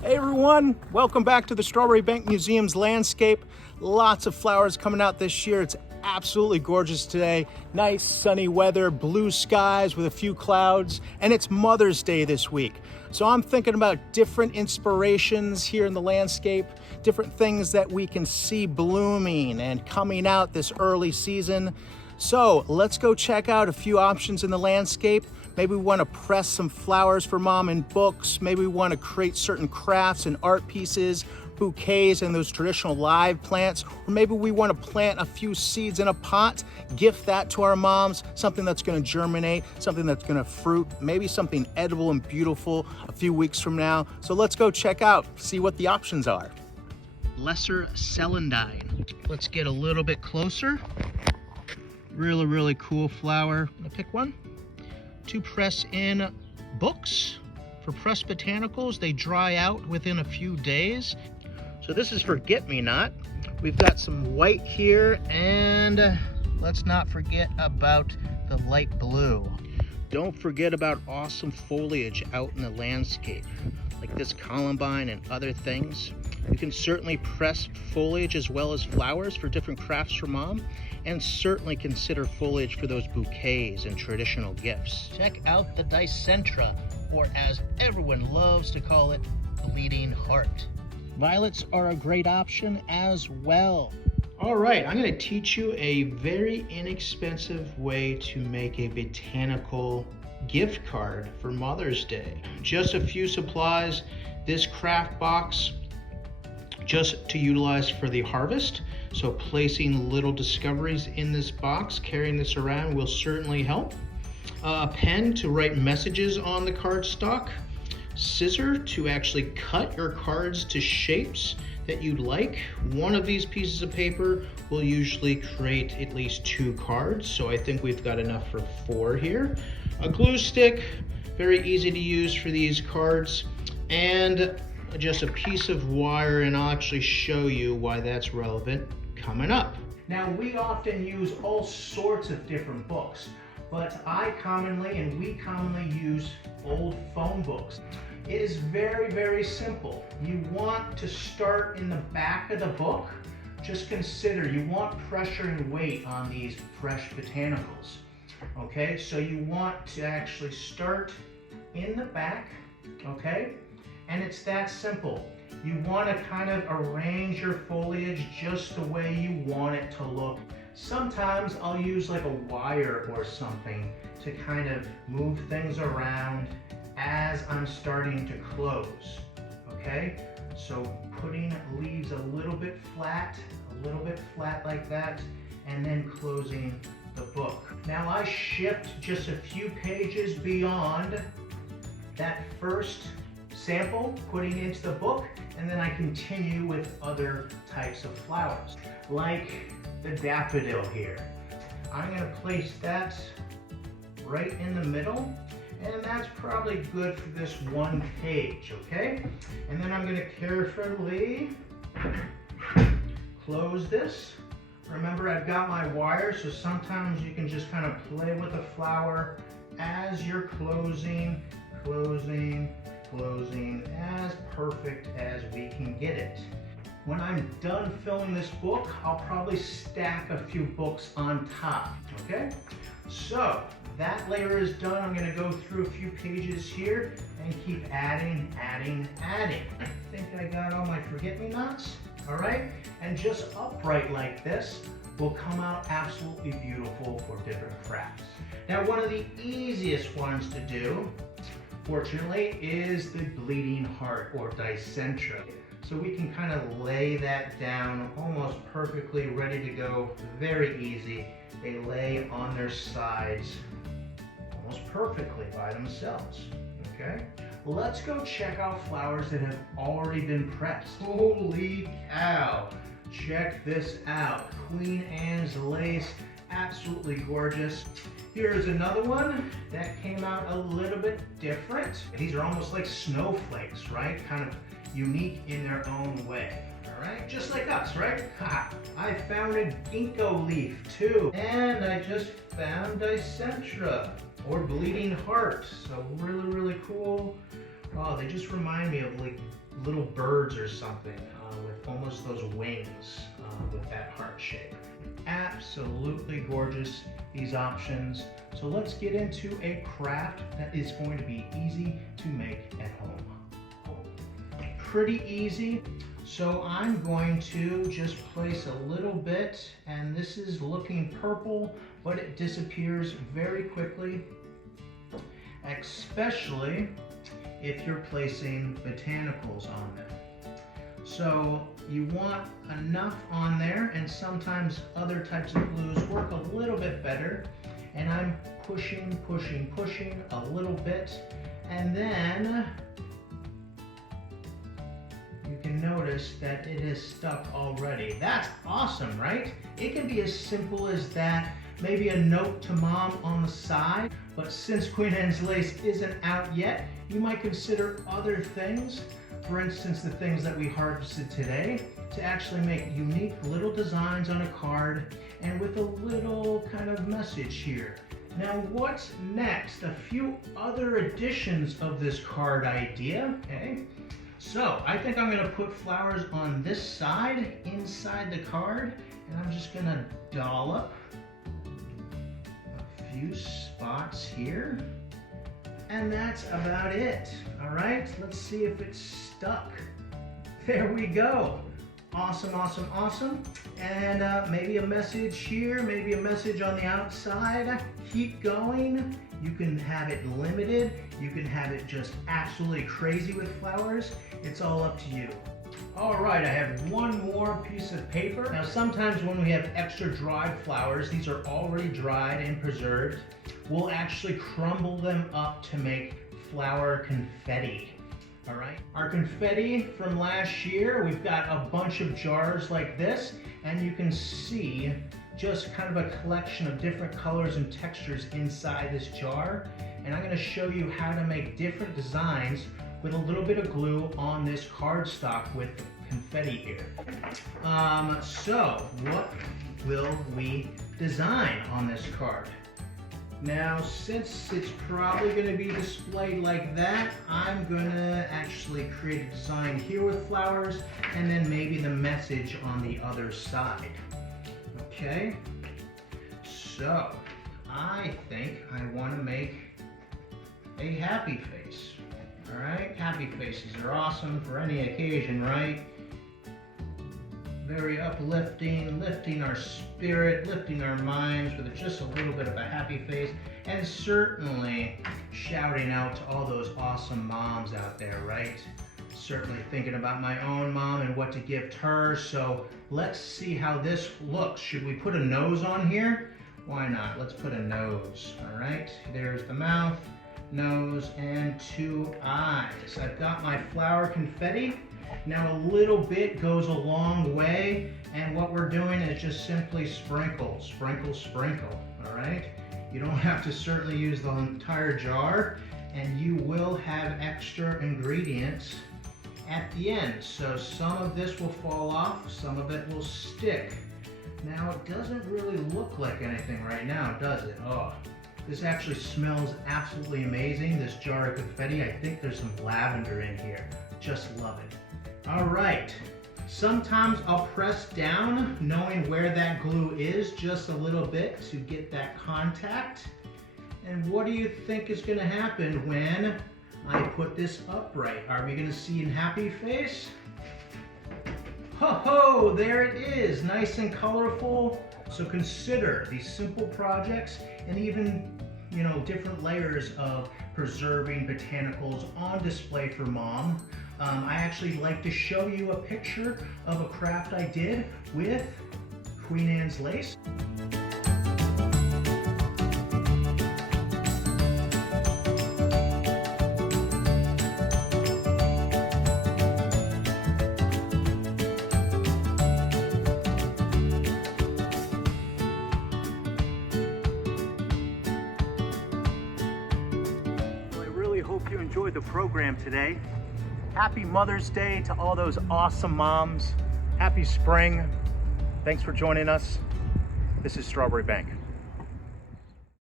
Hey everyone, welcome back to the Strawbery Banke Museum's landscape. Lots of flowers coming out this year. It's absolutely gorgeous today. Nice sunny weather, blue skies with a few clouds, and it's Mother's Day this week. So I'm thinking about different inspirations here in the landscape, different things that we can see blooming and coming out this early season. So let's go check out a few options in the landscape. Maybe we want to press some flowers for mom in books. Maybe we want to create certain crafts and art pieces, bouquets and those traditional live plants. Or maybe we want to plant a few seeds in a pot, gift that to our moms, something that's going to germinate, something that's going to fruit, maybe something edible and beautiful a few weeks from now. So let's go check out, see what the options are. Lesser celandine. Let's get a little bit closer. Really cool flower. I'm gonna pick one to press in books. For pressed botanicals, they dry out within a few days. So this is forget-me-not. We've got some white here, and let's not forget about the light blue. Don't forget about awesome foliage out in the landscape, like this columbine and other things. You can certainly press foliage as well as flowers for different crafts for mom, and certainly consider foliage for those bouquets and traditional gifts. Check out the Dicentra, or as everyone loves to call it, bleeding heart. Violets are a great option as well. All right, I'm going to teach you a very inexpensive way to make a botanical gift card for Mother's Day. Just a few supplies, this craft box just to utilize for the harvest. So placing little discoveries in this box, carrying this around will certainly help. A pen to write messages on the cardstock. Scissor to actually cut your cards to shapes that you'd like. One of these pieces of paper will usually create at least 2 cards, so I think we've got enough for 4 here. A glue stick, very easy to use for these cards, and just a piece of wire, and I'll actually show you why that's relevant coming up. Now, we often use all sorts of different books, but we commonly use old phone books. It is very simple. You want to start in the back of the book. Just consider you want pressure and weight on these fresh botanicals. Okay, so you want to actually start in the back, okay? And it's that simple. You want to kind of arrange your foliage just the way you want it to look. Sometimes I'll use like a wire or something to kind of move things around as I'm starting to close, okay? So putting leaves a little bit flat like that, and then closing the book. Now I shift just a few pages beyond that first sample, putting into the book, and then I continue with other types of flowers, like the daffodil here. I'm going to place that right in the middle, and that's probably good for this one page, okay? And then I'm going to carefully close this. Remember, I've got my wire, so sometimes you can just kind of play with the flower as you're closing, as perfect as we can get it. When I'm done filling this book, I'll probably stack a few books on top, okay? So that layer is done. I'm gonna go through a few pages here and keep adding. I think I got all my forget-me-nots, all right? And just upright like this will come out absolutely beautiful for different crafts. Now, one of the easiest ones to do, fortunately, is the bleeding heart or Dicentra. So we can kind of lay that down almost perfectly, ready to go, very easy. They lay on their sides almost perfectly by themselves, okay? Let's go check out flowers that have already been pressed. Holy cow, check this out. Queen Anne's lace, absolutely gorgeous. Here's another one that came out a little bit different. These are almost like snowflakes, right? Kind of unique in their own way. All right, just like us, right? I found a ginkgo leaf too, and I just found Dicentra or bleeding heart. So really cool. Oh, they just remind me of like little birds or something with almost those wings with that heart shape. Absolutely gorgeous, these options. So let's get into a craft that is going to be easy to make at home. Pretty easy. So I'm going to just place a little bit, and this is looking purple, but it disappears very quickly, especially if you're placing botanicals on them. So you want enough on there, and sometimes other types of glues work a little bit better. And I'm pushing a little bit, and then you can notice that it is stuck already. That's awesome, right? It can be as simple as that, maybe a note to mom on the side, but since Queen Anne's lace isn't out yet, you might consider other things, for instance, the things that we harvested today, to actually make unique little designs on a card and with a little kind of message here. Now what's next? A few other additions of this card idea, okay? So I think I'm gonna put flowers on this side, inside the card, and I'm just gonna dollop a few spots here. And that's about it, all right? Let's see if it's stuck. There we go. Awesome, awesome, awesome. And maybe a message here, maybe a message on the outside. Keep going. You can have it limited. You can have it just absolutely crazy with flowers. It's all up to you. All right, I have one more piece of paper. Now, sometimes when we have extra dried flowers, these are already dried and preserved, we'll actually crumble them up to make flower confetti. All right, our confetti from last year, we've got a bunch of jars like this, and you can see just kind of a collection of different colors and textures inside this jar. And I'm going to show you how to make different designs with a little bit of glue on this cardstock with confetti here. So what will we design on this card? Now, since it's probably going to be displayed like that, I'm going to actually create a design here with flowers and then maybe the message on the other side. Okay, so I think I want to make a happy face. All right, happy faces are awesome for any occasion, right? Very uplifting, lifting our spirit, lifting our minds with just a little bit of a happy face, and certainly shouting out to all those awesome moms out there, right? Certainly thinking about my own mom and what to gift her. So let's see how this looks. Should we put a nose on here? Why not? Let's put a nose. All right, there's the mouth, nose, and 2 eyes. I've got my flower confetti. Now a little bit goes a long way, and what we're doing is just simply sprinkle, sprinkle, sprinkle, all right? You don't have to certainly use the entire jar, and you will have extra ingredients at the end. So some of this will fall off, some of it will stick. Now it doesn't really look like anything right now, does it? Oh, this actually smells absolutely amazing, this jar of confetti. I think there's some lavender in here. Just love it. All right, sometimes I'll press down, knowing where that glue is just a little bit to get that contact. And what do you think is gonna happen when I put this upright? Are we gonna see a happy face? Ho ho, there it is, nice and colorful. So consider these simple projects and even, you know, different layers of preserving botanicals on display for mom. I actually like to show you a picture of a craft I did with Queen Anne's lace. Well, I really hope you enjoyed the program today. Happy Mother's Day to all those awesome moms. Happy spring. Thanks for joining us. This is Strawbery Banke.